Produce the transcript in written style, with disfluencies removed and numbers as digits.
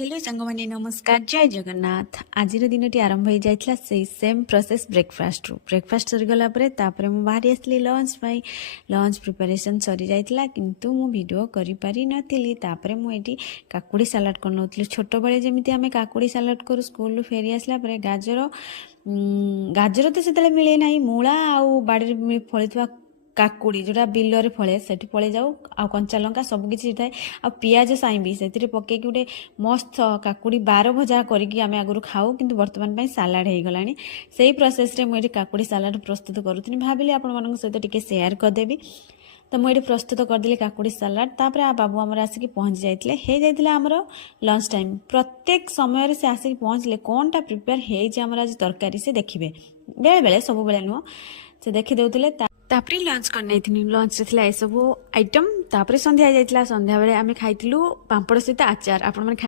Hello सांगमाने नमस्कार जय जगन्नाथ। आज दिन आरंभ हो जाता से सेम प्रोसेस ब्रेकफास्ट ब्रेकफास्ट सरीगला मु बाहरी आसली लंच पाई लंच प्रिपरेशन सरी जाइतिला किंतु मु वीडियो करि पारि नथिली। तापरे मु एटी काकुड़ी सलाड करनोतली छोट बळे जेमिति आमे काकुड़ी सलाड करू स्कूल रु फेरी आसला परे गाजर गाजर तो सेतले मिले नाही मूला आउ बाड़ी फळितवा काकुड़ी जोटा बिलरे फले से पलि जाऊ आ कंचा लंका सबकि थाए आ पियाज साइबी से पकई गोटे मस्त काकुड़ी बार भजा करके आम आगुरी खाऊ किंतु वर्तमान सालाड हो गला से प्रोसेस रे मुझे काकुड़ी सालाड प्रस्तुत करूँ भाविली आपण सहित टिके शेयर करदेवी। तो मुझे प्रस्तुत करदेली काकुड़ी सालाड तापर आ बाबू आमर आसिक पहुँची जाते आमर लंच टाइम प्रत्येक समय से आसिक पहुँचले कौनटा प्रिपेयर होमर आज तरकारी से देखिए बेले बेले सब बेले नुह से देखी देते तापरे लंच करनी लंच रे ए सब आइटम तापरे संध्या जाइतिला संध्या बेले आमे खाइतिलु पांपड़ सहित आचार आपण